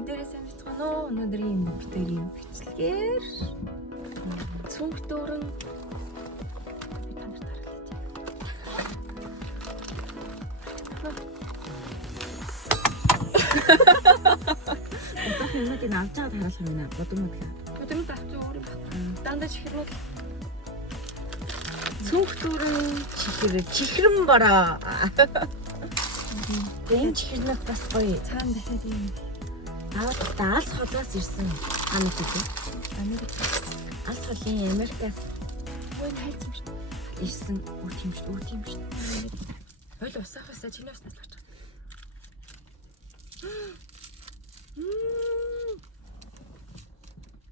Бүгдээрээ сайн бацгаана уу? Өнөөдрийн битэрийн бичлэгээр цүнх дүүрэн би танарт харгалаа. Одоо юмнуудыг авч байгаа харуулах юм байна. Бодомод. Өдрөнд авч өөр юм байна. Дандаа чихэрвэл цүнх дүүрэн Чихрэн бараа. Энэ чихэрнүүд бас гоё. цаана дахиад юм. Аваад алс холоос ирсэн. Хамт үү? Америк Алс холын Америкаас ой хайц юм шүү. ирсэн үт юм шүү. Ойл усаах усаа чиний уснаас л гарч байгаа.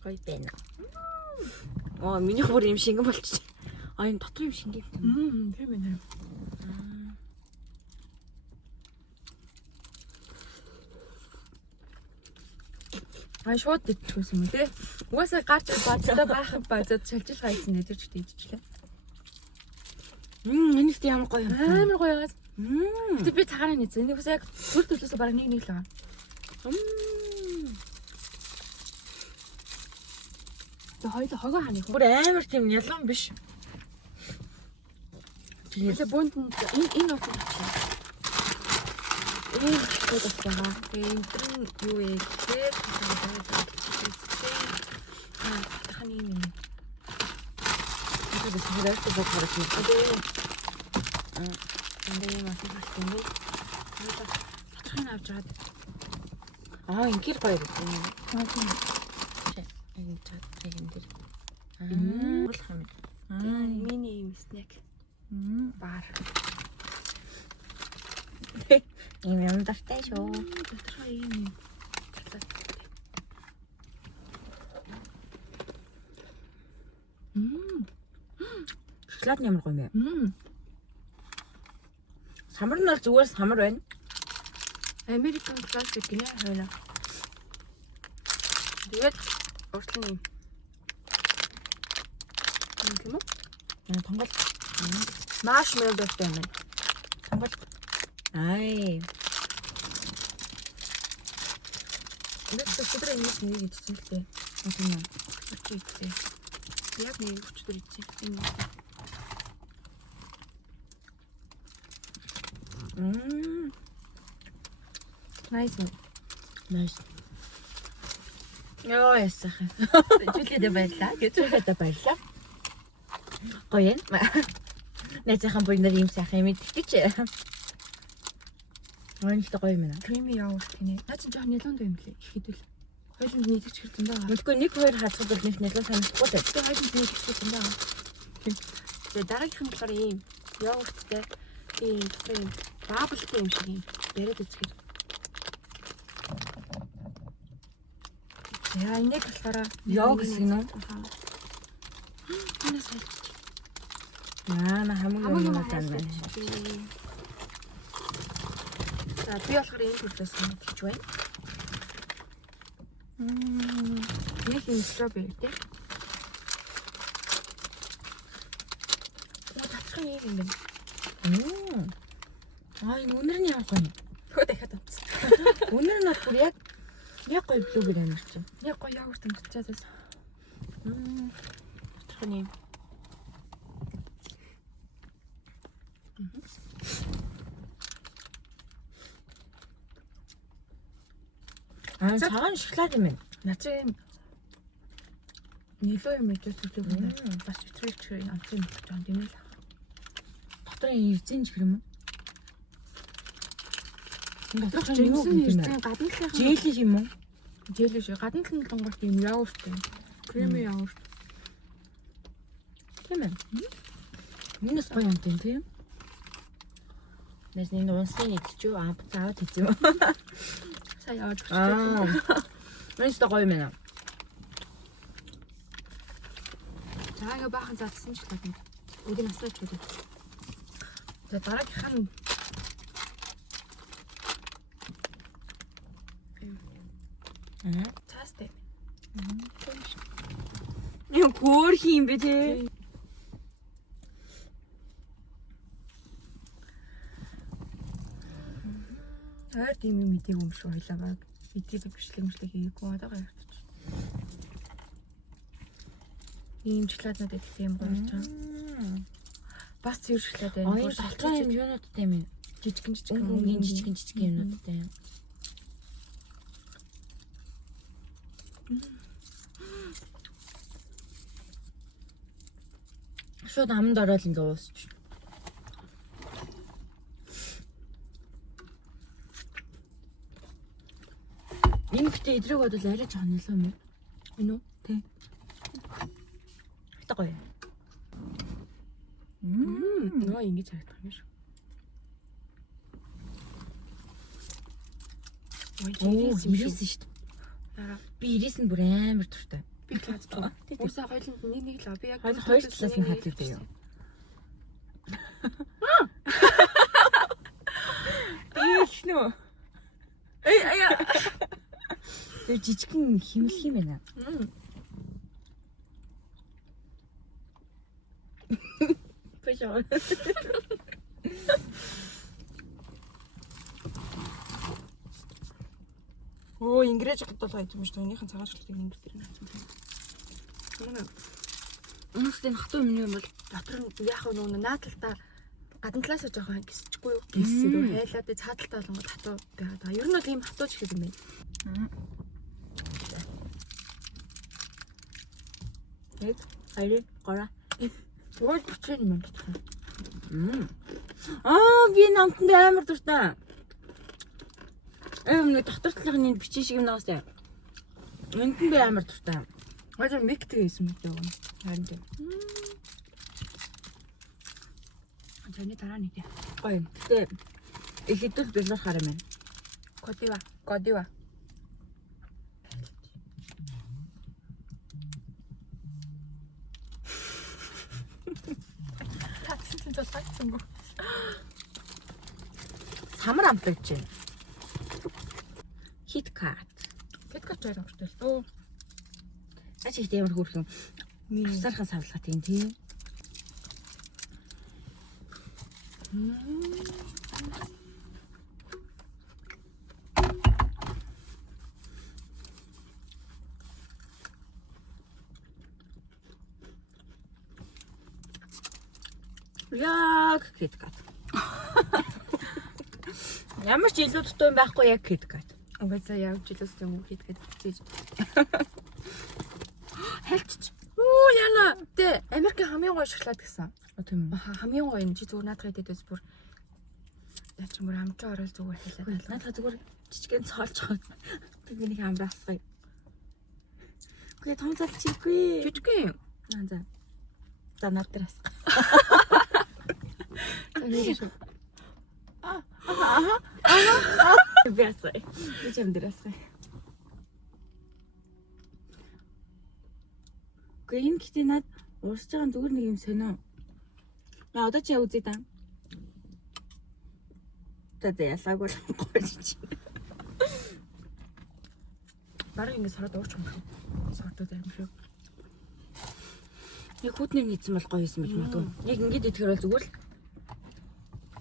Гоё байна. Оо, миний бүр юм шингэн болчих. А юм дотор юм шингэн. Тийм ээ. Шууд идчихсэн юм тий. Угаасаа гарч бацтай байх базад шалжил хайсан нэ тэр ч гэдэг идчихлээ. Энэ ихтэй ямар гоё юм. Амар гоё яагаад. Тэг би цагаараа нийцсэн. Энийг бас яг төр төлөөсөө бараг нэг л байгаа. Тэг хоёул хогоо хааны. Бүр амар тийм ялган биш. Тэгээ буунд энэ утга авчихсан. Энэ хот байгаа. Энэ юу вэ гэхээр ханы юм. Это бисмиллах то бохорох юм. Эндээ юм асуусан юм. Батхын авч жаад. Ингээр гоё юм. Тийм. Энэ чатрыг энэ дэр. Болох юм. Мини юм снэк. Бар. Ийм юм дартай шүү. Доторхоо юм. Шоколад ямар гоё юм бэ? Самар нь бол зүгээр самар байна. American classic гинэ хойно. Тэгээд уртлын юм. Тийм үү? Тонгол. Marshmallow-тэй юм. Тонгол. Ай. Нэг өчигдөр ингэж нэг идсэн л дээ. Тийм юм. Өчигдөр. Яг нэг өчигдөр идсэн. Nice. Яа ясах. Жүлээд баярлаа. Жүлээд баярлаа. Гоё юм. Найзынхан бүр нэр юм сайхан юм идчихэж. Онлтой гоё юм байна. Creamy yogurt гинэ. Наа чи жоохон нялуунд юм лээ. Ихэдвэл. Хоёуланд нийлж хэрсэн даа. Мэдгүй нэг хоёр хацад бол нэг нэлээд санахгүй дээ. Тэгээ хоёуланд нийлж хэрсэн даа. Тэгээ дараагийнх нь болохоор ийм йогурттай ийм баблтай юм шиг юм. Яриад үзэхээр. Яа, энийг болохоор Йог гэсэн юм уу? Энэс хэлчих. На хамгийн юм байна. За би болохоор энэ төрлөөс нь хэлж байна. Яг энэ strawberry тий. Татах юм юм байна. Энэ үнэр нь явах юм. Хөө дахиад унтсан. Үнэр нь бүр яг гоё блүүбер юм чи. Яг гоё йогурт амтчаад байсан. Татах юм. Цагаан шоколад юм байна. Начи нилөө юм гэж үзсэн. Бас өтрийч амтын жоон тийм л. Дотор ирзэн чих юм уу? Дотор юу гэдэг юм бэ? Гаднахын Жэли юм уу? Жэли шүү. Гаднах нь тонгорт юм йогурт юм. Creamy йогурт. Тийм ээ. Минус гоё юм тийм. Нэс нэг унсын идчихв заавал хийх юм. Сайн явж өгч. Минус гоё юм байна. За ингээ баахан заасан ч л байна. Өдөр насаач гэдэг. За дараагийнх нь цаастай. Яа хөөх юм бэ те. Ойр тийм юм идэв юм шүү хоёлаа баг. Эдгээр бичлэг хийгээгүй одоогоо явчих. Ийм шоколаднууд идэх юм гоё ч юм. Бас зүүр шоколад байна. Ой, толгой юм юунуудтай юм. Жижигэн Өнгийн жижигэн юмнуудтай. Шууд амд ороод ингэ уусч. Энэ гэхдээ идрэг бодвол арай жоохон нэлээ юм. Энэ үү? Тий. Хата гоё. Нөө ингэж харагдах юм шүү. Ой, Ирээс юм шүү дээ. Дараа. Би ирээс нь бүр амар дуртай. Би класс чуу. Уусаа хоёуланд нэг л би яг Хоёр талаас нь хатдаг заяа. Ийшнү. Аяа. Тэр жижигхэн химлэх юм байна. Пожалуй. Оо, ингрэж гадал хайж юм шүү. Өнийхэн цагаан шоколадыг ингэр дээр нацсан. Өнөөдөр хатуу юм бол дотор нь яах вэ нөгөө наадталтаа гадна талаасаа жоохон гисчихгүй юу? Гиссээ хайлаад цааталтаа болонгод хатуу байгаад байгаа. Ер нь бол ийм хатууч их юм байна. Эд хайр гора. Уур бичээр юм байна. Би намтанд амар дуртай. Нэг дотор талын бичиж шиг юм наастай. Энд нь би амар дуртай. Хойд миктэй хийсэн мэт байгаа. Харин тийм. Тэний дараа нэг Гоё. Гэтэ их хэдүүл бэлгэр хараа мэн. Кодива. Татсан ч тулгайцсангүй. Самар амтлагч байна. KitKat. KitKat жаа амттай л. Оо. Ачи их амар хөөрхөн. Тусаархан савлгаа тийм тийм. Яг KitKat. Ямар ч илүү дутуу юм байхгүй яг KitKat. Угаасаа явж илүүс юм KitKat хийж. Хайлтч. Оо яна. Тэ Америкийн хамгийн гоё шоколад гэсэн. Тийм үү. Хамгийн гоё юм чи зүгээр наадах хэдэдээс бүр яа ч мөр амжаа орол зүгээр хэлээд. Надад зүгээр жижигэн цоолж хаад. Би миний амраасгая. Үгүй том залчихгүй. Жижигэн. За. За над дээрээс. Бясай. Би ч юм дээрээс. Гэхдээ энэ гэхдээ над урсж байгаа зүгээр нэг юм сонио. Одоо чи яа үзээ та? За ялаагүй гоё чи. Бараг ингэ сороод уурч юм шүү. Сордод аим шүү. Яг хүүтнэр нийцсэн бол гоё юм биш магадгүй. Яг ингэж идэхээр бол зүгээр л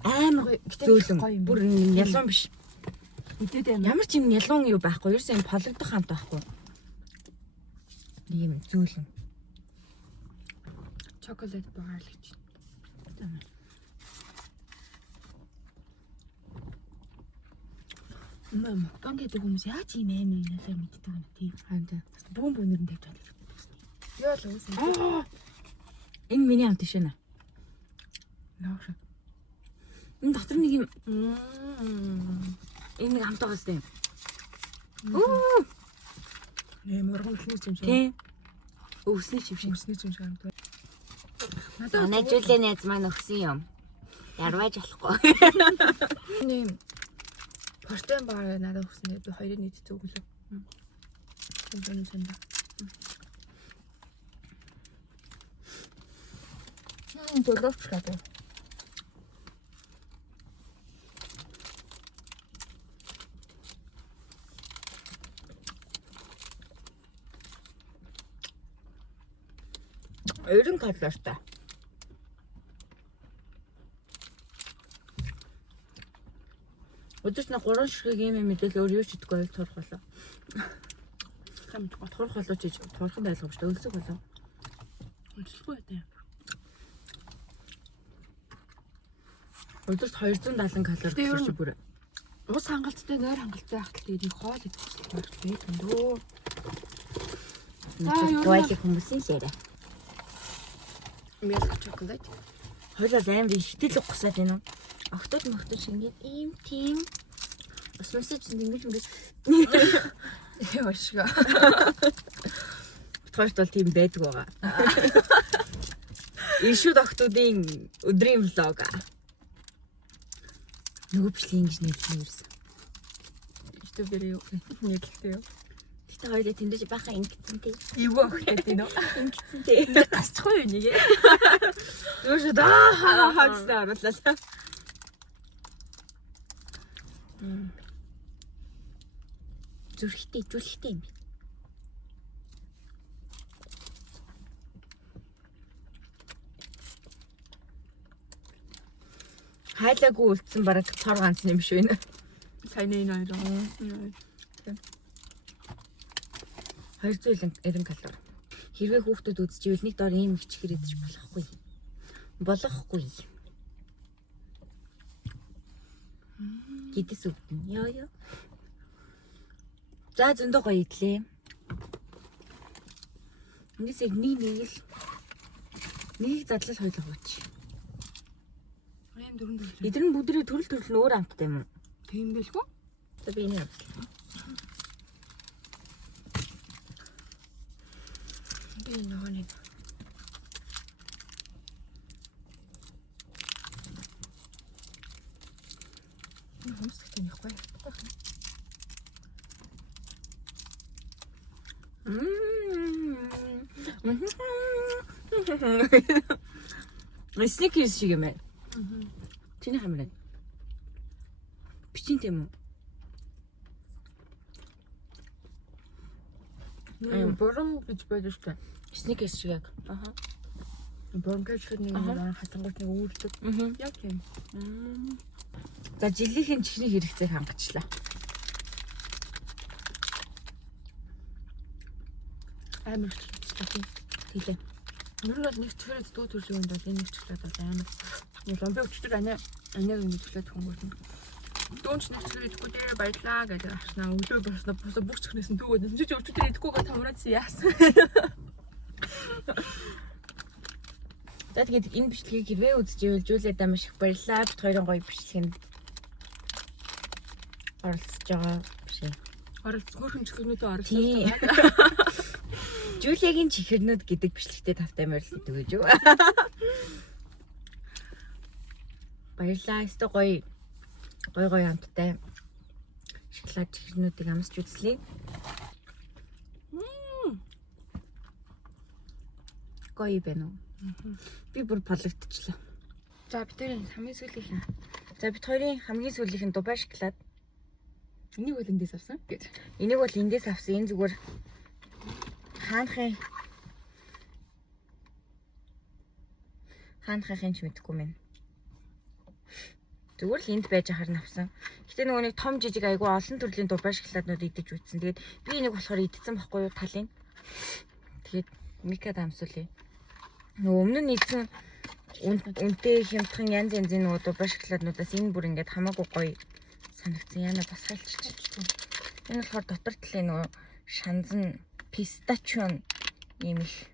амар зөөлөн. Бүр ялуун биш. Идэд юм. Ямар ч юм ялуун юу байхгүй. Ерөөсөө юм пологдох хамт байхгүй. Нэг юм зөөлөн. Чоколад багаар л гэж. Монгол гэдэг хүмүүс яаж ийм аймаг нэлээ мэддэг юм тий. Хаантай. Бүүн бүүнэр нь тавьж байгаа. Яа л үгүй. Энэ миний хамт тийш нэ. Нааша. Энэ дотор нэг юм энэ нэг хамт байгаа юм. Оо. Мөргөнлөний юм шиг. Тий. Өвсний юм шиг. Өснөж юм шиг амт. Надад найз маань өгсөн юм. Ярваж болохгүй. Нэм. Портен баа надад өгсөн. Би хоёрын нийт зүгэлээ. Тэнд санда. Долларч гадаа. Ерөн калортай. Өдөрт нэг 3 ширхэг юм мэдээлэл өөр юу ч идэхгүй ойл турах болоо. Хамт гот Турах болоо ч гэж турах нь ойлгомжтой өлсөг болоо. өлсөхгүй байдаг. Өдөрт 270 калори гэж бүр. Ус хангалттай, нойр хангалттай ахтал тэгээд хоол идэх хэрэгтэй дөө. Гуайли хүмүүсийн ширээ. Milk chocolate. Хойлоо амар ихтэл угсаад байна уу? Октод мөхтөж ингээд ийм тийм ус мөсөж ингэж Яа шиг. Тохиолт бол тийм байдаг байгаа. Ишүүд октодын өдрийн влог. Нөгөө бичлэг ингэж нэрлээ ерөөсөн. YouTube-ээр юу нэрлэлтэй юу? Гэтэ хоёулаа тэндэж баха ингэцэнтэй. Эвгүй октод тийм үү? Ингэцэнтэй. Тасчихгүй юу нэг? Юуш даа хагсаа оруулаа. Зүрхтэй ижүүлэхтэй юм. Хайлаагүй үлдсэн бараг цор ганц юм шүү энэ. Сайн энэ хоёр. 290 калори. Хэрвээ хүүхдүүд үзчихвэл нэг дор ийм хичгээр идэж болохгүй. Болохгүй. Гэдэс үгдэн. Яа. За зөндөө гоё идлээ. Эндээс нэг задлал хойлох өгч. Аим дөрөнд дөрөв. Эдгээр нь бүдрээ төрөл нь өөр амттай юм уу? Тийм байлгүй. За би энэ авсан. Би нөгөө нэг хүмүүстэй нэг гоё. Сникерс шиг юм байна. Чиний хамраа. Бичин тийм үү? Бором гэж байдаг шүү дээ. Сникерс шиг яг. Аха. Бором гэж нэг хатангуут нэг үүрдэг. Яг тийм. За жилийнхэн чихний хэрэгцээг хангачлаа. Амар хэвчээ. Тэглээ. Ер нь бол нэг чихрээд дүү төрлийн юм бол энэ нэг чихрээд бол амар. Нэг ломби өчтөр аниаг ингэ чихрээд хөнгөрсөн. Дүүнч нэг чихрээд идэхгүй дээр баярлаа гэдэг ашнаа өглөө босноо бүх чихнээс нь түүгээд энэ ч өчтөр идэхгүйгээ тамраадсан яасан. За тэгээд энэ бичлэгийг хэрвээ үзчихвэл Жулиад маш их баярлалаа. Бид хоёрын гоё бичлэгэнд оролцож байгаа биш ээ. Хөрхөн чихрнүүдээ оролцож байгаа. Жулиагийн чихэрнүүд гэдэг бичлэгтээ тавтай морил гэдэг гэж юу? Баярлалаа. Өстө гоё амттай шоколад чихэрнүүдийг амсч үзлээ. Гоё байна уу? Би бүр балагдчихлаа. За бид хоёрын хамгийн сүүлийнх нь. За бид хоёрын хамгийн сүүлийнх нь Дубай шоколад. Энийг бол эндээс авсан гэж. Энийг бол эндээс авсан. Энэ зүгээр хаанхын ч мэдэхгүй мэн. Зүгээр л энд байж ахаар нь авсан. Гэтэ нөгөө нэг том жижиг айгу олон төрлийн Дубай шоколаднууд идэж үзсэн. Тэгээд би энийг болохоор идсэн байхгүй юу талын. Тэгээд Микад амсуулъя. Нөгөө өмнө нь идсэн үнэтэй хямдхан янз янзын нөгөө Дубай шоколаднуудаас энэ бүр ингээд хамаагүй гоё санагдсан. Яна бас хайлтчихсан. Энэ болохоор дотор талын нөгөө шанзан пистачио юм их.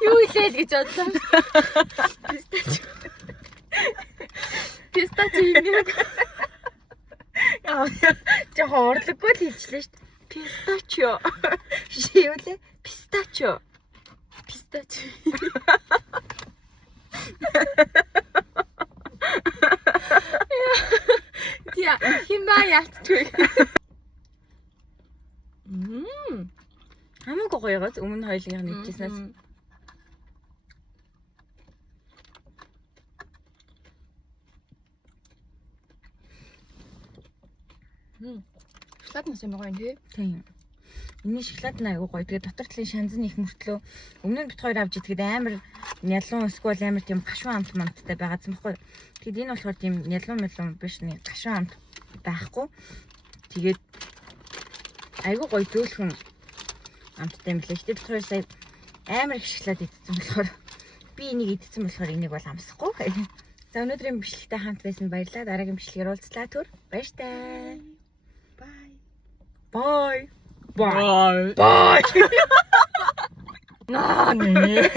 Юу илээ гэж бодлоо. Пистачио юм яг. Яа, жоохон орлоггүй л хэлчихлээ шүү дээ. Пистачио. Шивлээ пистачио. Пистачио. Яа, химбаа яатчих. Хамаагүй гоё гоц өмнө хоёулынх нь идчихснээс. Шоколад нас юм гоё тий. Тийм. Энийн шоколад нь айгүй гоё. Тэгээд дотор талын шанз нь их мөртлөө. Өмнө нь бит хоёр авч идгээд амар нялуун эсвэл амар тийм гашуун амт мамттай байгаадсан байхгүй. Тэгэд энэ болохоор тийм нялуун биш нэг гашуун амт байхгүй. Тэгээд айгүй гоё зөөлхөн амттай юм лээ. Гэтэ бит хоёр сая амар их шоколад идсэн болохоор би энийг идсэн болохоор энийг бол амсахгүй. За өнөөдрийн бичлэгтэй хамт байсан баярлалаа. Дараагийн бичлэгээр уулзлаа түр. Баяр таа. Bye. Bye. Bye. Нааны.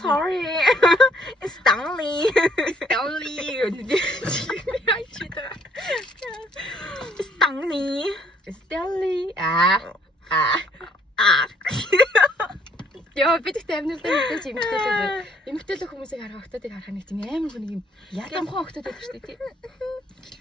Sorry. Stanley. Stanley. Яа би тэгтээ амнилдаа мэдээж эмгтээлэг хүмүүсийг харах октодыг харах нэг тийм амар хүн юм ядамхан октод байдаг шүү дээ тий.